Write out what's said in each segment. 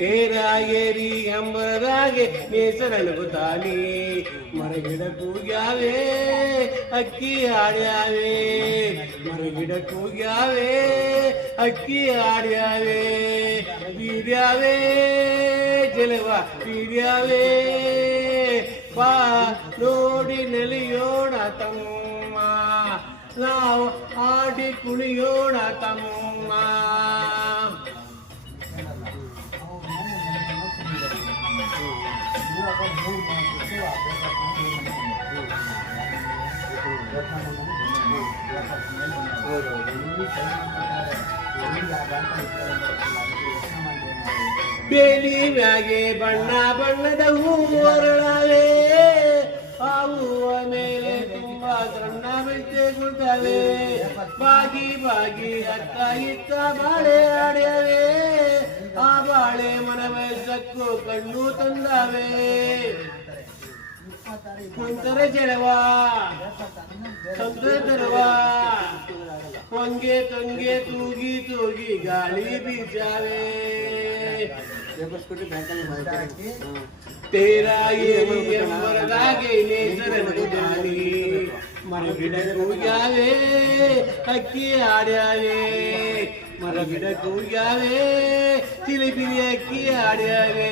ತೇರಾಗೇರಿ ಎಂಬರಾಗೆ ನೇಸರನುಗುತ್ತಾನೆ ಮರಗಿಡ ಕೂಗ್ಯಾವೆ ಅಕ್ಕಿ ಹಾಡ್ಯಾವೆ ಮರಗಿಡ ಕೂಗ್ಯಾವೆ ಅಕ್ಕಿ ಹಾಡ್ಯಾವೆ ಬೀರ್ಯಾವೆ ಜಲವ ಬೀರ್ಯಾವೆ ಬಾ ನೋಡಿ ನಲಿಯೋಣ ತಮ್ಮ ನಾವು ಆಡಿ ಕುಣಿಯೋಣ ತಮ್ಮ ಬೇಲಿ ಮ್ಯಾಗೆ ಬಣ್ಣ ಬಣ್ಣದ ಹೂವು ಅರಳಾವೆ ಆ ಹೂವ ಮೇಲೆ ತುಂಬಾ ಸಣ್ಣ ಬಿದ್ದೆ ಕುಂತವೆ ಬಾಗಿ ಬಾಗಿ ಅಕ್ಕ ಇತ್ತ ಬಾಳೆ ಆಡ್ಯವೆ ಆ ಬಾಳೆ ಮನವಸಕ್ಕೂ ಕಣ್ಣು ತಂದವೆ ಕುಂತರ ಜಡವಾ ಸಂತರವಾ ಹೊಂಗೆ ತಂಗೆ ತೂಗಿ ತೂಗಿ ಗಾಳಿ ಬೀಜಾವೆ ಎಂಬರದಾಗೆ ನೇಸರನುಗುತ್ತಾನೆ ಮರಗಿಡ ಕೂಗ್ಯಾವೆ ಅಕ್ಕಿ ಹಾಡ್ಯಾವೆ ಮರಗಿಡ ಕೂಗ್ಯಾವೆ ಚಿಲಿಪಿಲಿ ಅಕ್ಕಿ ಹಾಡ್ಯಾವೆ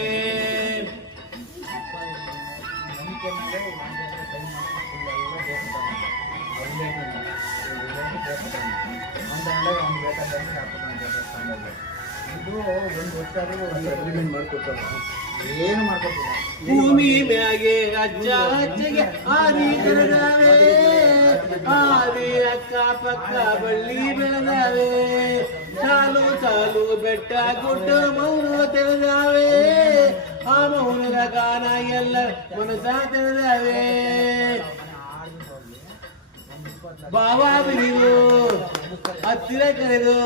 ಏನು ಮಾಡ್ಕೊತಿಲ್ಲ ಭೂಮಿ ಮ್ಯಾಗೆ ಅಜ್ಜ ಅಜ್ಜಗೆ ಆದಿ ಬೆಳೆದಾವೆ ಆದಿ ಅಕ್ಕ ಪಕ್ಕ ಬಳ್ಳಿ ಬೆಳೆದಾವೆ ಸಾಲು ಸಾಲು ಬೆಟ್ಟ ಗುಡ್ಡ ಮೌನ ತೆರೆದಾವೆ ಆ ಮೌನದ ಗಾನ ಎಲ್ಲ ಮನಸ ತೆರೆದಾವೆ ಬಾವ ಬಿಡಿದು ಹತ್ತಿರ ಕರೆದು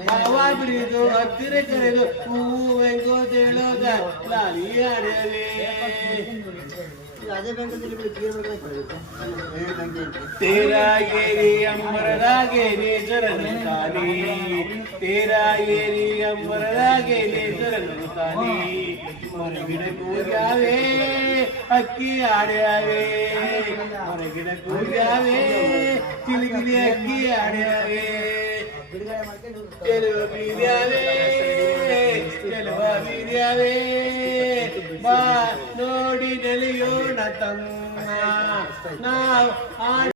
ಬಾವ ಬಿಡಿದು ಹತ್ತಿರ ಕರೆದು ಹೂವು ಹೆಂಗೋ ತೇಳೋದ ಲಾಲಿ ಆಡವೆ ತೇರಾಗೇರಿ ಅಂಬರದಾಗೆ ನೇಸರನುಗುತ್ತಾನೆ ತೇರಾಗೇರಿ ಅಂಬರದಾಗೆ ನೇಸರನುಗುತ್ತಾನೆ ಮರಗಿಡ ಕೂಗ್ಯಾವೆ ಅಕ್ಕಿ ಹಾಡ್ಯಾವೆ ಮರಗಿಡ ಕೂಗ್ಯಾವೆ ಚಿಲಿಗಿಲಿ ಅಕ್ಕಿ ಹಾಡ್ಯಾವೆ ಚೆಲುವ ಬೀರ್ಯಾವೆ ಚೆಲುವ ಬೀರ್ಯಾವೆ ಬಾ ನೋಡಿ ನಲಿಯೋಣ ತಮ್ಮ ನಾವು